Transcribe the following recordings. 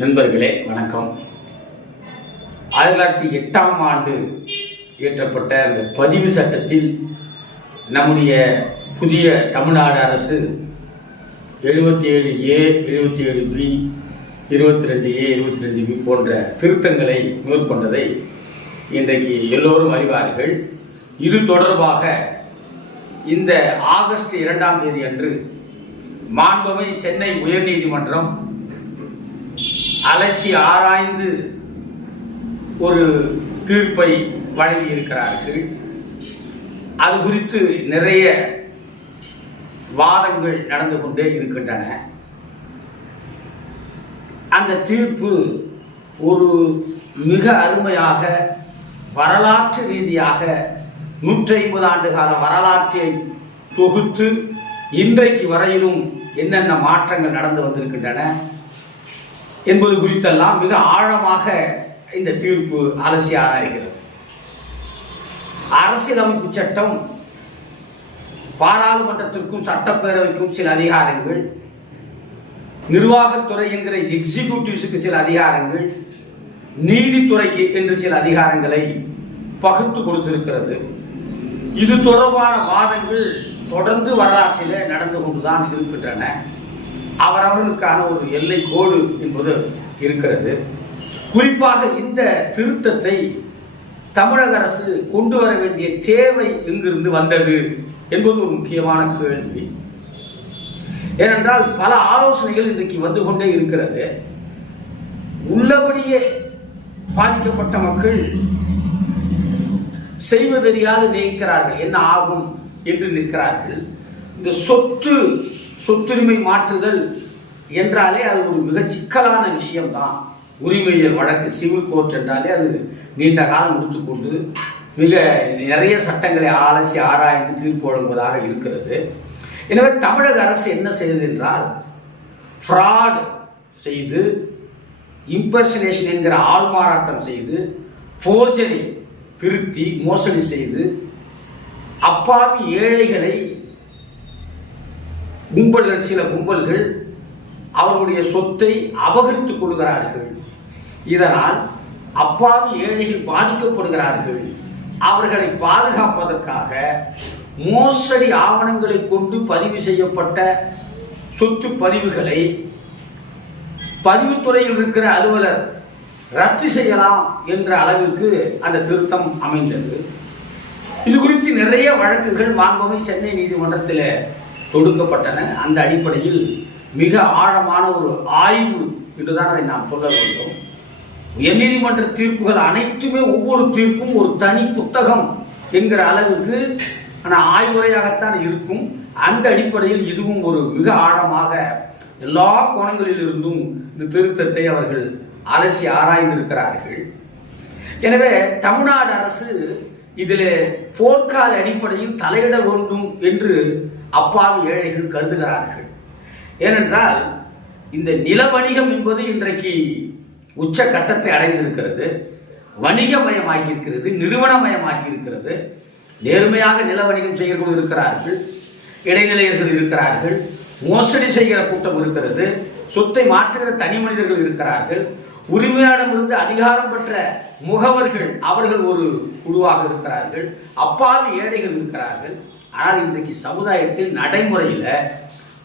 நண்பர்களே வணக்கம். ஆயிரத்தி தொள்ளாயிரத்தி எட்டாம் ஆண்டு இயற்றப்பட்ட அந்த பதிவு சட்டத்தில் நம்முடைய புதிய தமிழ்நாடு அரசு எழுபத்தி ஏழு ஏ எழுபத்தி ஏழு பி இருபத்தி ரெண்டு ஏ இருபத்தி ரெண்டு பி போன்ற திருத்தங்களை மேற்கொண்டதை இன்றைக்கு எல்லோரும் அறிவார்கள். இது தொடர்பாக இந்த ஆகஸ்ட் இரண்டாம் தேதி அன்று மாண்புமை சென்னை உயர்நீதிமன்றம் அலசி ஆராய்ந்து ஒரு தீர்ப்பை வழங்கி இருக்கிறார்கள். அது குறித்து நிறைய வாதங்கள் நடந்து கொண்டே இருக்கின்றன. அந்த தீர்ப்பு ஒரு மிக அருமையாக வரலாற்று ரீதியாக நூற்றி ஐம்பது ஆண்டு கால வரலாற்றை தொகுத்து இன்றைக்கு வரையிலும் என்னென்ன மாற்றங்கள் நடந்து வந்திருக்கின்றன என்பது குறித்தெல்லாம் மிக ஆழமாக இந்த தீர்ப்பு அலசி ஆராய்கிறது. அரசியலமைப்பு சட்டம் பாராளுமன்றத்திற்கும் சட்டப்பேரவைக்கும் சில அதிகாரங்கள் நிர்வாகத்துறை என்கிற எக்ஸிகியூட்டிவ்ஸுக்கு சில அதிகாரங்கள் நீதித்துறைக்கு என்று சில அதிகாரங்களை பகுத்து கொடுத்திருக்கிறது. இது தொடர்பான வாதங்கள் தொடர்ந்து வரலாற்றிலே நடந்து கொண்டுதான் இருக்கின்றன. அவரவர்களுக்கான ஒரு எல்லை கோடு என்பது இருக்கிறது. குறிப்பாக இந்த திருத்தத்தை தமிழக அரசு கொண்டு வர வேண்டிய தேவை எங்கிருந்து வந்தது என்பது ஒரு முக்கியமான கேள்வி. ஏனென்றால் பல ஆலோசனைகள் இன்றைக்கு வந்து கொண்டே இருக்கிறது. உள்ளபடியே பாதிக்கப்பட்ட மக்கள் செய்வதறியாது நினைக்கிறார்கள். என்ன ஆகும் என்று நிற்கிறார்கள் இந்த சொத்து சொத்துரிமை மாற்றுதல் என்றாலே அது ஒரு மிக சிக்கலான விஷயம்தான். உரிமையல் வழக்கு சிவில் கோர்ட் என்றாலே அது நீண்ட காலம் எடுத்துக்கொண்டு மிக நிறைய சட்டங்களை ஆலசி ஆராய்ந்து தீர்ப்பு வழங்குவதாக இருக்கிறது. எனவே தமிழக அரசு என்ன செய்தது என்றால் ஃப்ராட் செய்து இம்பர்சனேஷன் என்கிற ஆள்மாறாட்டம் செய்து ஃபோர்ஜரி திருத்தி மோசடி செய்து அப்பாவி ஏழைகளை கும்பல்கள் சில கும்பல்கள் அவர்களுடைய சொத்தை அபகரித்துக் கொள்கிறார்கள். இதனால் அப்பாவி ஏழைகள் பாதிக்கப்படுகிறார்கள். அவர்களை பாதுகாப்பதற்காக மோசடி ஆவணங்களை கொண்டு பதிவு செய்யப்பட்ட சொத்து பதிவுகளை பதிவுத்துறையில் இருக்கிற அலுவலர் ரத்து செய்யலாம் என்ற அளவிற்கு அந்த திருத்தம் அமைந்தது. இது குறித்து நிறைய வழக்குகள் மாண்புமை சென்னை நீதிமன்றத்தில் தொடுக்கப்பட்டன. அந்த அடிப்படையில் மிக ஆழமான ஒரு ஆய்வு என்றுதான் அதை நாம் சொல்ல வேண்டும். உயர்நீதிமன்ற தீர்ப்புகள் அனைத்துமே ஒவ்வொரு தீர்ப்பும் ஒரு தனி புத்தகம் என்கிற அளவுக்கு ஆனால் ஆய்வுரையாகத்தான் இருக்கும். அந்த அடிப்படையில் இதுவும் ஒரு மிக ஆழமாக எல்லா கோணங்களிலிருந்தும் இந்த திருத்தத்தை அவர்கள் அலசி ஆராய்ந்திருக்கிறார்கள். எனவே தமிழ்நாடு அரசு இதில் போர்க்கால அடிப்படையில் தலையிட வேண்டும் என்று அப்பாவி ஏழைகள் கருதுகிறார்கள். ஏனென்றால் இந்த நில வணிகம் என்பது இன்றைக்கு உச்ச கட்டத்தை அடைந்திருக்கிறது. வணிகமயமாகி இருக்கிறது நிறுவனமயமாகி இருக்கிறது நேர்மையாக நில வணிகம் செய்யக்கூடிய இருக்கிறார்கள் இடைநிலையர்கள் இருக்கிறார்கள் மோசடி செய்கிற கூட்டம் இருக்கிறது சொத்தை மாற்றுகிற தனி மனிதர்கள் இருக்கிறார்கள். உரிமையாளமிருந்து அதிகாரம் பெற்ற முகவர்கள் அவர்கள் ஒரு குழுவாக இருக்கிறார்கள். அப்பாவி ஏழைகள் இருக்கிறார்கள். ஆனால் இன்றைக்கு சமுதாயத்தில் நடைமுறையில்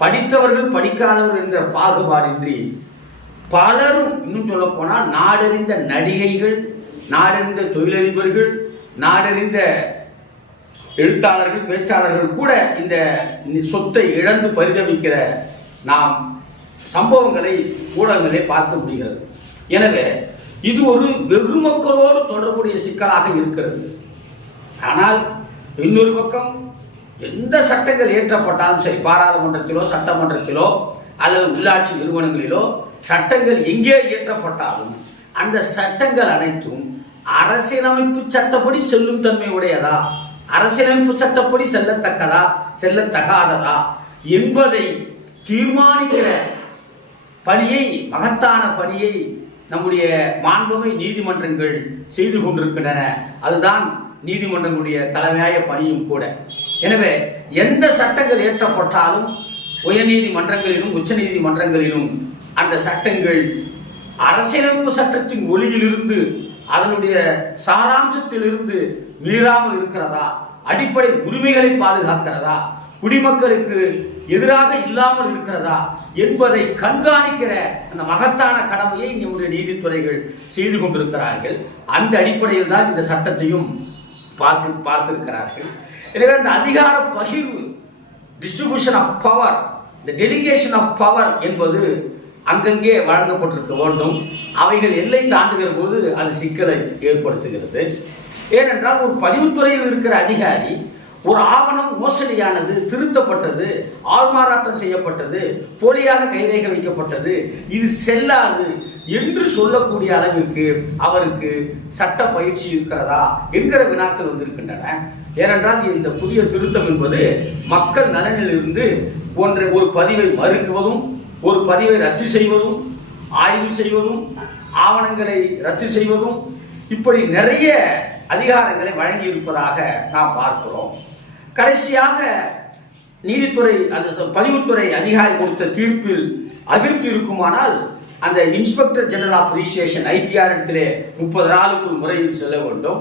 படித்தவர்கள் படிக்காதவர்கள் என்ற பாகுபாடின்றி பலரும் இன்னும் சொல்ல போனால் நாடறிந்த நடிகைகள் நாடறிந்த தொழிலதிபர்கள் நாடறிந்த எழுத்தாளர்கள் பேச்சாளர்கள் கூட இந்த சொத்தை இழந்து பரிதவிக்கிற நாம் சம்பவங்களை ஊடகங்களே பார்க்க முடிகிறது. எனவே இது ஒரு வெகு மக்களோடு தொடர்புடைய சிக்கலாக இருக்கிறது. ஆனால் இன்னொரு பக்கம் எந்த சட்டங்கள் இயற்றப்பட்டாலும் சரி பாராளுமன்றத்திலோ சட்டமன்றத்திலோ அல்லது உள்ளாட்சி நிறுவனங்களிலோ சட்டங்கள் எங்கே இயற்றப்பட்டாலும் அந்த சட்டங்கள் அனைத்தும் அரசியலமைப்பு சட்டப்படி செல்லும் தன்மை உடையதா? அரசியலமைப்பு சட்டப்படி செல்லத்தக்கதா? செல்லத்தகாததா? என்பதை தீர்மானிக்கிற பணியை மகத்தான பணியை நம்முடைய மாண்புமை நீதிமன்றங்கள் செய்து கொண்டிருக்கின்றன. அதுதான் நீதிமன்றங்களுடைய தலைமையாய பணியும் கூட. எனவே எந்த சட்டங்கள் இயற்றப்பட்டாலும் உயர்நீதிமன்றங்களிலும் உச்சநீதிமன்றங்களிலும் அந்த சட்டங்கள் அரசியலமைப்பு சட்டத்தின் ஒளியிலிருந்து அதனுடைய சாராம்சத்திலிருந்து மீறாமல் இருக்கிறதா? அடிப்படை உரிமைகளை பாதுகாக்கிறதா? குடிமக்களுக்கு எதிராக இல்லாமல் இருக்கிறதா? என்பதை கண்காணிக்கிற அந்த மகத்தான கடமையை நம்முடைய நீதித்துறைகள் செய்து கொண்டிருக்கிறார்கள். அந்த அடிப்படையில் தான் இந்த சட்டத்தையும் பார்த்து பார்த்திருக்கிறார்கள். எனவே அந்த அதிகார பகிர்வு டிஸ்ட்ரிபியூஷன் ஆஃப் பவர் இந்த டெலிகேஷன் ஆஃப் பவர் என்பது அங்கங்கே வழங்கப்பட்டிருக்க வேண்டும். அவைகள் எல்லை தாண்டுகிற போது அது சிக்கலை ஏற்படுத்துகிறது. ஏனென்றால் ஒரு பதிவுத்துறையில் இருக்கிற அதிகாரி ஒரு ஆவணம் மோசடியானது திருத்தப்பட்டது ஆள்மாறாட்டம் செய்யப்பட்டது போலியாக கைரேக வைக்கப்பட்டது இது செல்லாது என்று சொல்லக்கூடிய அளவிற்கு அவருக்கு சட்ட பயிற்சி இருக்கிறதா என்கிற வினாக்கள் வந்திருக்கின்றன. ஏனென்றால் இந்த புதிய திருத்தம் என்பது மக்கள் நலனிலிருந்து ஒன்றை ஒரு பதிவை மறுக்குவதும் ஒரு பதிவை ரத்து செய்வதும் ஆய்வு செய்வதும் ஆவணங்களை ரத்து செய்வதும் இப்படி நிறைய அதிகாரங்களை வழங்கி இருப்பதாக நாம் பார்க்கிறோம். கடைசியாக நீதித்துறை அது பதிவுத்துறை அதிகாரி கொடுத்த தீர்ப்பில் அதிருப்தி இருக்குமானால் அந்த inspector general of registration IGR இடத்திலே முப்பது நாளுக்குள் முறையில் செல்ல வேண்டும்.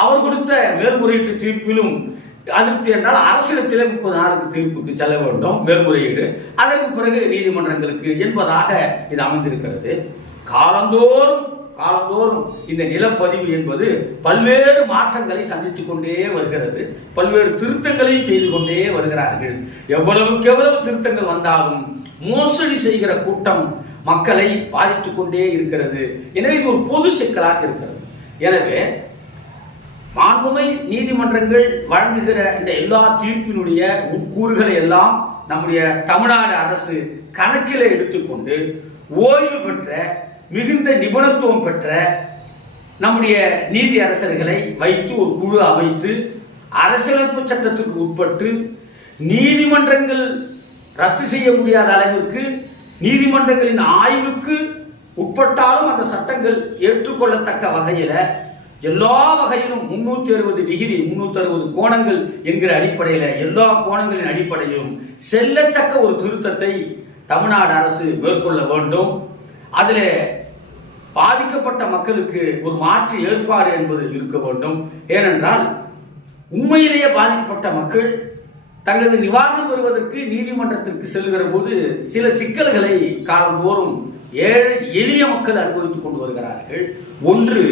அவர் கொடுத்த மேல்முறையீட்டு தீர்ப்பிலும் அதிருப்தி என்றால் அரசிடத்திலே முப்பது நாளுக்கு தீர்ப்புக்கு செல்ல வேண்டும் மேல்முறையீடு. அதற்கு பிறகு நீதிமன்றங்களுக்கு என்பதாக இது அமைந்திருக்கிறது. காலந்தோறும் காலந்தோறும் இந்த நிலப்பதிவு என்பது பல்வேறு மாற்றங்களை சந்தித்துக் கொண்டே வருகிறது. பல்வேறு திருத்தங்களையும் செய்து கொண்டே வருகிறார்கள். எவ்வளவுக்கு எவ்வளவு திருத்தங்கள் வந்தாலும் மோசடி செய்கிற கூட்டம் மக்களை பாதித்துக் கொண்டே இருக்கிறது. எனவே இது ஒரு பொது சிக்கலாக இருக்கிறது. எனவே மாண்புமை நீதிமன்றங்கள் வழங்குகிற இந்த எல்லா தீர்ப்பினுடைய உட்கூறுகளை எல்லாம் நம்முடைய தமிழ்நாடு அரசு கணக்கில் எடுத்துக்கொண்டு ஓய்வு பெற்ற மிகுந்த நிபுணத்துவம் பெற்ற நம்முடைய நீதி அரசர்களை வைத்து ஒரு குழு அமைத்து அரசியலமைப்பு சட்டத்துக்கு உட்பட்டு நீதிமன்றங்கள் ரத்து செய்ய முடியாத அளவிற்கு நீதிமன்றங்களின் ஆய்வுக்கு உட்பட்டாலும் அந்த சட்டங்கள் ஏற்றுக்கொள்ளத்தக்க வகையில் எல்லா வகையிலும் முன்னூத்தி அறுபது டிகிரி முன்னூத்தி அறுபது கோணங்கள் என்கிற அடிப்படையில் எல்லா கோணங்களின் அடிப்படையிலும் செல்லத்தக்க ஒரு திருத்தத்தை தமிழ்நாடு அரசு மேற்கொள்ள வேண்டும். அதில் பாதிக்கப்பட்ட மக்களுக்கு ஒரு மாற்று ஏற்பாடு என்பது இருக்க வேண்டும். ஏனென்றால் உண்மையிலேயே பாதிக்கப்பட்ட மக்கள் தங்களது நிவாரணம் பெறுவதற்கு நீதிமன்றத்திற்கு செல்கிற போது சில சிக்கல்களை காலந்தோறும் ஏழை எளிய மக்கள் அனுபவித்துக் கொண்டு வருகிறார்கள். ஒன்று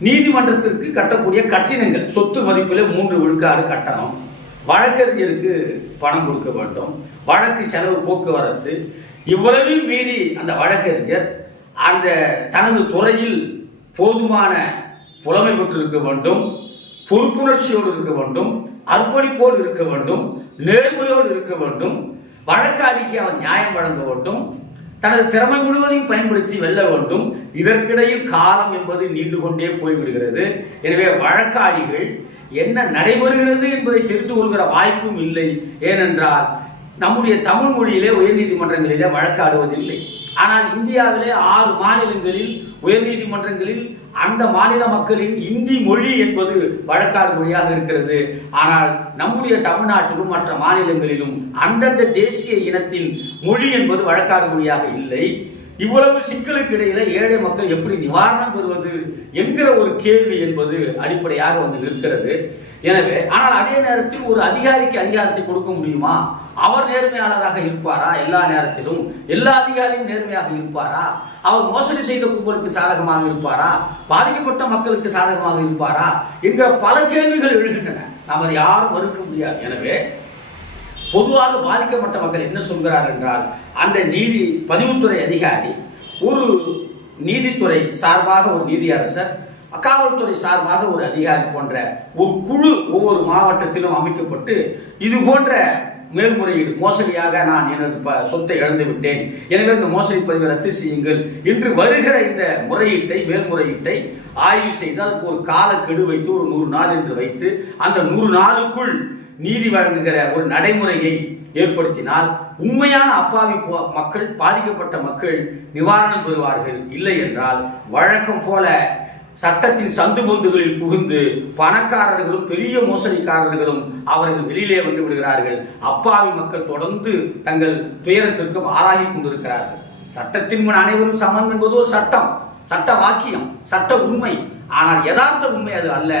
நீதிமன்றத்திற்கு கட்டக்கூடிய கட்டினங்கள் சொத்து மதிப்பில் மூன்று விழுக்காடு கட்டணம். வழக்கறிஞருக்கு பணம் கொடுக்க வேண்டும். வழக்கு செலவு போக்குவரத்து. இவ்வளவில் மீறி அந்த வழக்கறிஞர் அந்த தனது துறையில் போதுமான புலமை பெற்றிருக்க வேண்டும். பொறுப்புணர்ச்சியோடு இருக்க வேண்டும். அர்ப்பணிப்போடு இருக்க வேண்டும். நேர்மையோடு இருக்க வேண்டும். வழக்காடிக்கு அவன் நியாயம் வழங்க வேண்டும். தனது திறமை முழுவதையும் பயன்படுத்தி வெல்ல வேண்டும். இதற்கிடையில் காலம் என்பது நீண்டு கொண்டே போய்விடுகிறது. எனவே வழக்காடிகள் என்ன நடைபெறுகிறது என்பதை தெரிந்து கொள்கிற வாய்ப்பும் இல்லை. ஏனென்றால் நம்முடைய தமிழ் மொழியிலே உயர்நீதிமன்றங்களிலே வழக்காடுவதில்லை ஆனால் இந்தியாவிலே ஆறு மாநிலங்களில் உயர்நீதிமன்றங்களில் அந்த மாநில மக்களின் இந்தி மொழி என்பது வழக்காடு மொழியாக இருக்கிறது. ஆனால் நம்முடைய தமிழ்நாட்டிலும் மற்ற மாநிலங்களிலும் அந்தந்த தேசிய இனத்தின் மொழி என்பது வழக்காடு மொழியாக இல்லை. இவ்வளவு சிக்கலுக்கு இடையில ஏழை மக்கள் எப்படி நிவாரணம் பெறுவது என்கிற ஒரு கேள்வி என்பது அடிப்படையாக வந்து நிற்கிறது. எனவே ஆனால் அதே நேரத்தில் ஒரு அதிகாரிக்கு அதிகாரத்தை கொடுக்க முடியுமா? அவர் நேர்மையாளராக இருப்பாரா? எல்லா நேரத்திலும். எல்லா அதிகாரியும் நேர்மையாக இருப்பாரா? அவர் மோசடி செய்த கும்பலுக்கு சாதகமாக இருப்பாரா? பாதிக்கப்பட்ட மக்களுக்கு சாதகமாக இருப்பாரா? என்கிற பல கேள்விகள் எழுகின்றன. நாம் அதை யாரும் மறுக்க முடியாது. எனவே பொதுவாக பாதிக்கப்பட்ட மக்கள் என்ன சொல்கிறார் என்றால் அந்த நீதி பதிவுத்துறை அதிகாரி ஒரு நீதித்துறை சார்பாக ஒரு நீதியரசர் காவல்துறை சார்பாக ஒரு அதிகாரி போன்ற ஒரு குழு ஒவ்வொரு மாவட்டத்திலும் அமைக்கப்பட்டு இது போன்ற மேல்முறையீடு. மோசடியாக நான் எனது ப- சொத்தை இழந்து விட்டேன். எனவே இந்த மோசடி பதிவை ரத்து செய்யுங்கள். இன்று வருகிற இந்த முறையீட்டை மேல்முறையீட்டை ஆய்வு செய்து அதுக்கு ஒரு காலக்கெடு வைத்து ஒரு நூறு நாள் என்று வைத்து அந்த நூறு நாளுக்குள் நீதி வழங்குகிற ஒரு நடைமுறையை ஏற்படுத்தினால் உண்மையான அப்பாவி போ- மக்கள் பாதிக்கப்பட்ட மக்கள் நிவாரணம் பெறுவார்கள். இல்லை என்றால் வழக்கம் போல சட்டத்தின் சந்து பொந்துகளில் புகுந்து பணக்காரர்களும் பெரிய மோசடிக்காரர்களும் அவர்கள் வெளியிலே வந்து விடுகிறார்கள். அப்பாவி மக்கள் தொடர்ந்து தங்கள் துயரத்திற்கும் ஆளாகி கொண்டிருக்கிறார்கள். சட்டத்தின் முன் அனைவரும் சமம் என்பது ஒரு சட்டம் சட்ட வாக்கியம் சட்ட உண்மை. ஆனால் யதார்த்த உண்மை அது அல்ல.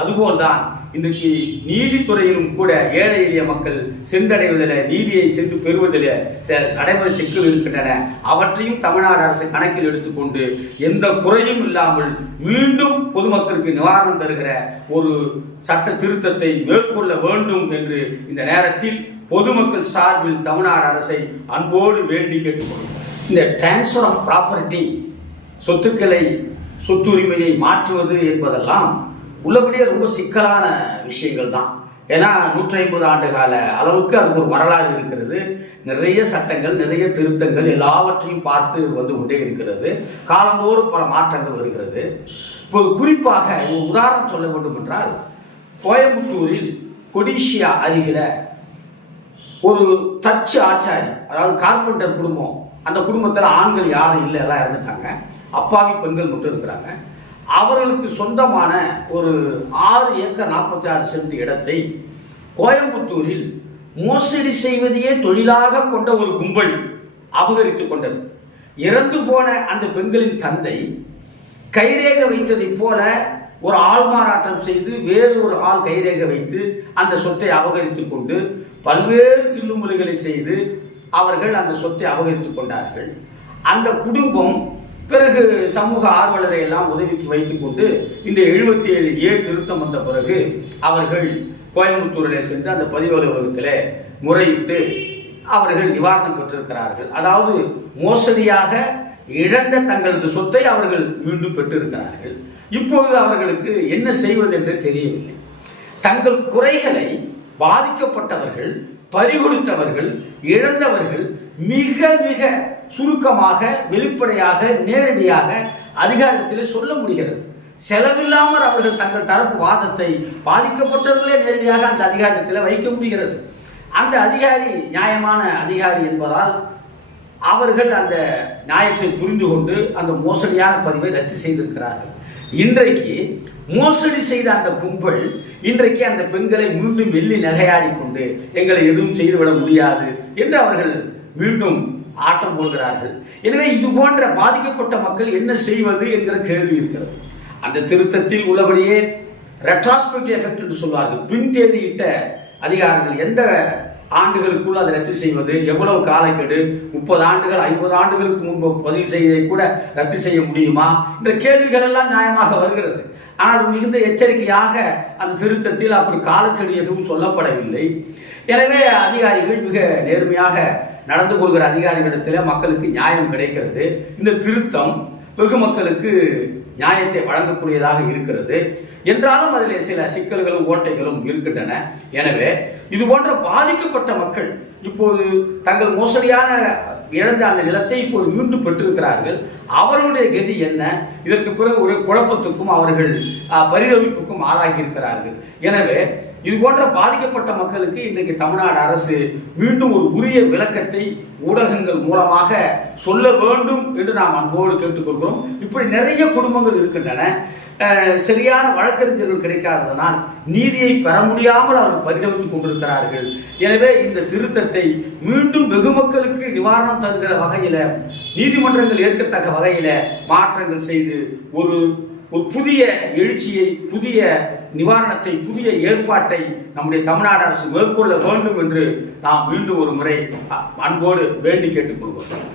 அதுபோல்தான் இன்றைக்கு நீதித்துறையிலும் கூட ஏழை எளிய மக்கள் சென்றடைவதில் நீதியை சென்று பெறுவதில் சில நடைமுறை சிக்கல் இருக்கின்றன. அவற்றையும் தமிழ்நாடு அரசு கணக்கில் எடுத்துக்கொண்டு எந்த குறையும் இல்லாமல் மீண்டும் பொதுமக்களுக்கு நிவாரணம் தருகிற ஒரு சட்ட திருத்தத்தை மேற்கொள்ள வேண்டும் என்று இந்த நேரத்தில் பொதுமக்கள் சார்பில் தமிழ்நாடு அரசை அன்போடு வேண்டி கேட்டுக்கொள்கிறோம். இந்த டிரான்ஸ்ஃபர் ஆஃப் ப்ராப்பர்ட்டி சொத்துக்களை சொத்துரிமையை மாற்றுவது என்பதெல்லாம் உள்ளபடியே ரொம்ப சிக்கலான விஷயங்கள் தான். ஏன்னா நூற்றி ஐம்பது ஆண்டு கால அளவுக்கு அதுக்கு ஒரு வரலாறு இருக்கிறது. நிறைய சட்டங்கள் நிறைய திருத்தங்கள் எல்லாவற்றையும் பார்த்து வந்து கொண்டே இருக்கிறது. காலந்தோறும் பல மாற்றங்கள் வருகிறது. இப்போ குறிப்பாக ஒரு உதாரணம் சொல்ல வேண்டும் என்றால் கோயம்புத்தூரில் கொடிஷியா அருகில் ஒரு தச்சு ஆச்சாரி அதாவது கார்பெண்டர் குடும்பம் அந்த குடும்பத்தில் ஆண்கள் யாரும் இல்லை எல்லாம் இறந்துட்டாங்க. அப்பாவி பெண்கள் மட்டும் இருக்கிறாங்க. அவர்களுக்கு சொந்தமான ஒரு ஆறு ஏக்கர் நாற்பத்தி ஆறு சென்ட் இடத்தை கோயம்புத்தூரில் மோசடி செய்வதையே தொழிலாக கொண்ட ஒரு கும்பல் அபகரித்து கொண்டது. இறந்து போன அந்த பெண்களின் தந்தை கைரேக வைத்ததைப் போல ஒரு ஆள் மாறாட்டம் செய்து வேறு ஒரு ஆள் கைரேக வைத்து அந்த சொத்தை அபகரித்துக் கொண்டு பல்வேறு தில்லுமுலைகளை செய்து அவர்கள் அந்த சொத்தை அபகரித்துக் கொண்டார்கள். அந்த குடும்பம் பிறகு சமூக ஆர்வலரை எல்லாம் உதவிக்கு வைத்துக்கொண்டு இந்த எழுபத்தி ஏழு ஏ திருத்தம் வந்த பிறகு அவர்கள் கோயம்புத்தூரில் சென்று அந்த பதிவு அலுவலகத்தில் முறையிட்டு அவர்கள் நிவாரணம் பெற்றிருக்கிறார்கள். அதாவது மோசடியாக இழந்த தங்களது சொத்தை அவர்கள் மீண்டும் பெற்றிருக்கிறார்கள். இப்பொழுது அவர்களுக்கு என்ன செய்வது என்று தெரியவில்லை. தங்கள் குறைகளை பாதிக்கப்பட்டவர்கள் பறிகொடுத்தவர்கள் இழந்தவர்கள் மிக மிக சுருக்கமாக வெளிப்படையாக நேரடியாக அதிகாரத்தில் சொல்ல முடிகிறது. செலவில்லாமல் அவர்கள் தங்கள் தரப்பு வாதத்தை பாதிக்கப்பட்டவர்களே நேரடியாக அந்த அதிகாரத்தில் வைக்க முடிகிறது. அந்த அதிகாரி நியாயமான அதிகாரி என்பதால் அவர்கள் அந்த நியாயத்தை புரிந்து கொண்டு அந்த மோசடியான பதிவை ரத்து செய்திருக்கிறார்கள். இன்றைக்கு மோசடி செய்த அந்த கும்பல் இன்றைக்கு அந்த பெண்களை மீண்டும் வெள்ளி நகையாடி கொண்டு எங்களை எதுவும் செய்துவிட முடியாது என்று அவர்கள் மீண்டும் ஆட்டம் போடுகிறார்கள். எனவே இது போன்ற பாதிக்கப்பட்ட மக்கள் என்ன செய்வது என்கிற கேள்வி இருக்கிறது. அந்த திருத்தத்தில் உள்ளபடியே ரெட்ராஸ்பெக்டிவ் எஃபெக்ட் என்று சொல்வார்கள். பின் தேதியிட்ட அதிகாரங்கள் எந்த ஆண்டுகளுக்குள் அதை ரத்து செய்வது? எவ்வளவு காலக்கெடு? முப்பது ஆண்டுகள் ஐம்பது ஆண்டுகளுக்கு முன்பு பதிவு செய்வதை கூட ரத்து செய்ய முடியுமா? என்ற கேள்விகள் எல்லாம் நியாயமாக வருகிறது. ஆனால் மிகுந்த எச்சரிக்கையாக அந்த திருத்தத்தில் அப்படி காலக்கெடு எதுவும் சொல்லப்படவில்லை. எனவே அதிகாரிகள் மிக நேர்மையாக நடந்து கொள்கிற அதிகாரிகளிடத்தில் மக்களுக்கு நியாயம் கிடைக்கிறது. இந்த திருத்தம் வெகு மக்களுக்கு நியாயத்தை வழங்கக்கூடியதாக இருக்கிறது. என்றாலும் அதில் சில சிக்கல்களும் ஓட்டைகளும் இருக்கின்றன. எனவே இது போன்ற பாதிக்கப்பட்ட மக்கள் இப்போது தங்கள் மோசடியான இழந்த அந்த நிலத்தை இப்போது மீண்டும் பெற்றிருக்கிறார்கள். அவர்களுடைய கதி என்ன? இதற்கு பிறகு ஒரு குழப்பத்துக்கும் அவர்கள் பரிதவிப்புக்கும் ஆளாகி இருக்கிறார்கள் எனவே இது போன்ற பாதிக்கப்பட்ட மக்களுக்கு இன்றைக்கு தமிழ்நாடு அரசு மீண்டும் ஒரு உரிய விளக்கத்தை ஊடகங்கள் மூலமாக சொல்ல வேண்டும் என்று நாம் அன்போடு கேட்டுக்கொள்கிறோம். இப்படி நிறைய குடும்பங்கள் இருக்கின்றன. சரியான வழக்கறிஞர்கள் கிடைக்காததனால் நீதியை பெற முடியாமல் அவர்கள் பரிதவித்துக் கொண்டிருக்கிறார்கள். எனவே இந்த திருத்தத்தை மீண்டும் வெகு மக்களுக்கு நிவாரணம் தருகிற வகையில் நீதிமன்றங்கள் ஏற்கத்தக்க வகையில் மாற்றங்கள் செய்து ஒரு ஒரு புதிய எழுச்சியை புதிய நிவாரணத்தை புதிய ஏற்பாட்டை நம்முடைய தமிழ்நாடு அரசு மேற்கொள்ள வேண்டும் என்று நாம் மீண்டும் ஒரு முறை அன்போடு வேண்டி கேட்டுக்கொள்வோம்